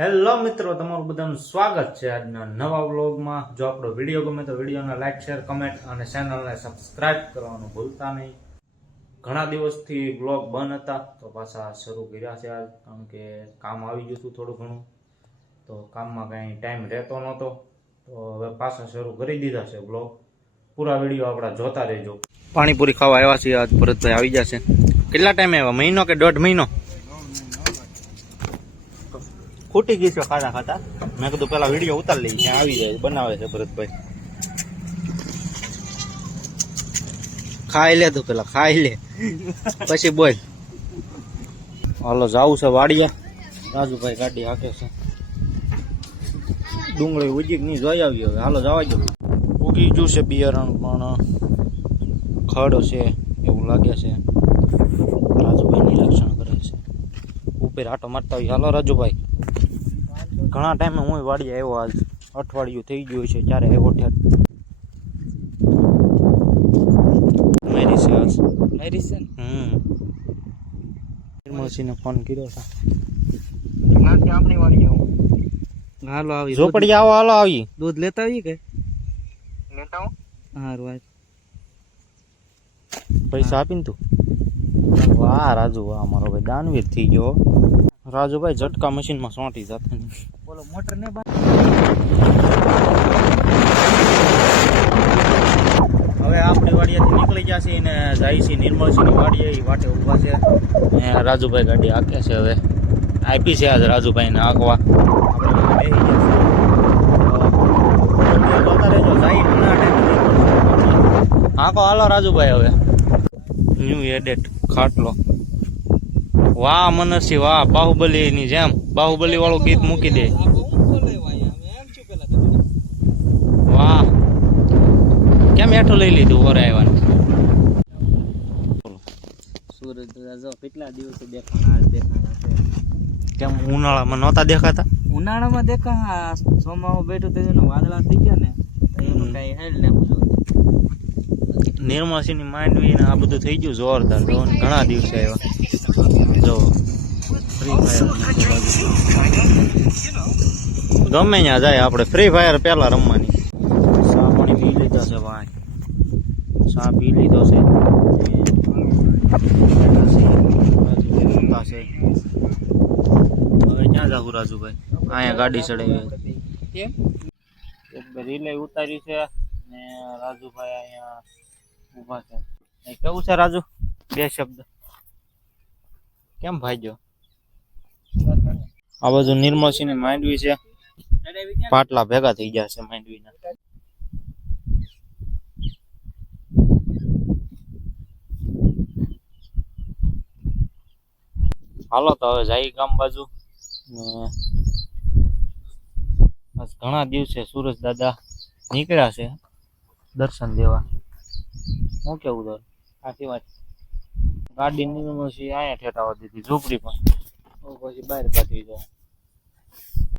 Hello મિત્રો, તમારું બધાનું સ્વાગત છે આજના નવા વ્લોગમાં। જો આપણો વિડીયો ગમે તો વિડીયોને લાઈક, શેર, કમેન્ટ અને ચેનલને સબસ્ક્રાઇબ કરવાનું ભૂલતા નહીં। ઘણા દિવસથી વ્લોગ બંધ હતા તો પાછા શરૂ કર્યા છે આજ, કારણ કે કામ આવી ગયું હતું થોડું ઘણું, તો કામમાં કાંઈ ટાઈમ રહેતો નહોતો, તો હવે પાછા શરૂ કરી દીધા છે વ્લોગ। પૂરા વિડીયો આપણા જોતા રહેજો। પાણીપુરી ખાવા આવ્યા છીએ આજ, ભરતભાઈ આવી જશે। કેટલા ટાઈમે આવ્યા, મહિનો કે દોઢ મહિનો? ખૂટી ગઈ છે ખાતા ખાતા, મેં કીધું પેલા વિડીયો ઉતારી લઈએ, ત્યાં આવી જાય બનાવે છે ભરતભાઈ। ખાઈ લે તું, પેલા ખાઈ લે પછી બોલ। હાલો જાવું છે વાડિયા, રાજુભાઈ ગાડી હાકે છે। ડુંગળી ઉજીક ની જોઈ આવી, હવે હાલો જવા દો। ઉગી ગયું છે બિયારણ, પણ ખડ છે એવું લાગે છે। રાજુભાઈ નિરીક્ષણ કરે છે, ઉપર આટો મારતા હોય। હાલો રાજુભાઈ, ઘણા ટાઈમે હું વાડી આવ્યો, આજ અઠવાડિયું થઈ ગયું છે, ત્યારે આવ્યો ઠેર મેરી છે આજ, મેરી છે। નિર્મળસિંહને ફોન કર્યો છે, આપણી વાડી આવો, હાલો આવી ઝોપડી આવો, હાલો આવી દૂધ લેતા આવી કે લેતા આવો। હારું આજ પૈસા આપીને તું। વાહ રાજુ, વાહ મારો ભાઈ દાનવીર થઈ ગયો। રાજુભાઈ ઝટકા મશીનમાં સોંટી જતા, બોલો મોટર ને હવે આપણી વાડીયાથી નીકળી જશે ને જાય છે નિર્મળસિંહની વાડીએ, એ વાટે ઊભા છે। રાજુભાઈ ગાડી હાકે છે, હવે આપી છે આજ રાજુભાઈને હાંકવા, હાંકો હાલો રાજુભાઈ। હવે ન્યુ એડેટ ખાટલો, વાહ મનસી વાહ, બાહુબલી ની જેમ બાહુબલી વાળું ગીત મૂકી દે। વાહ, કેમ હેઠું લઈ લીધું ઓરે આવ્યા? સુરજ કેટલા દિવસો દેખાણા, કેમ ઉનાળામાં નહોતા દેખાતા? ઉનાળામાં દેખા, સોમામાં બેઠું તે વાદળા થઈ ગયા ને એનું કઈ હેલ ને નિર્મળસિંહની માંડવી ને આ બધું થઈ ગયું જોરદાર। જો ઘણા દિવસે આવ્યા, જો ફ્રી ફાયર ગમે ત્યાં જાય આપણે, ફ્રી ફાયર પેલા રમવાની। ચા પાણી પી લીધા છે ભાઈ, ચા પી લીધો છે, હવે ક્યાં જાવું રાજુભાઈ? અહીંયા ગાડી ચડાવી, રીલે ઉતારી છે ને રાજુભાઈ અહીંયા ઉભા છે। કેવું છે રાજુ, બે શબ્દ કેમ ભાગ્યો? આ બાજુ નિર્મળસિંહ ની માંડવી છે, પાટલા ભેગા થઈ ગયા છે માંડવીના। હાલો તો હવે જાય ગામ બાજુ, ઘણા દિવસે સુરજ દાદા નીકળ્યા છે દર્શન દેવા। હું કેવું તો આખી વાત, ગાડી નિર્મળસિંહ અહીંયા ઠેઠાવા દીધી ઝૂંપડી પણ, પછી બહાર કાઢી જાય।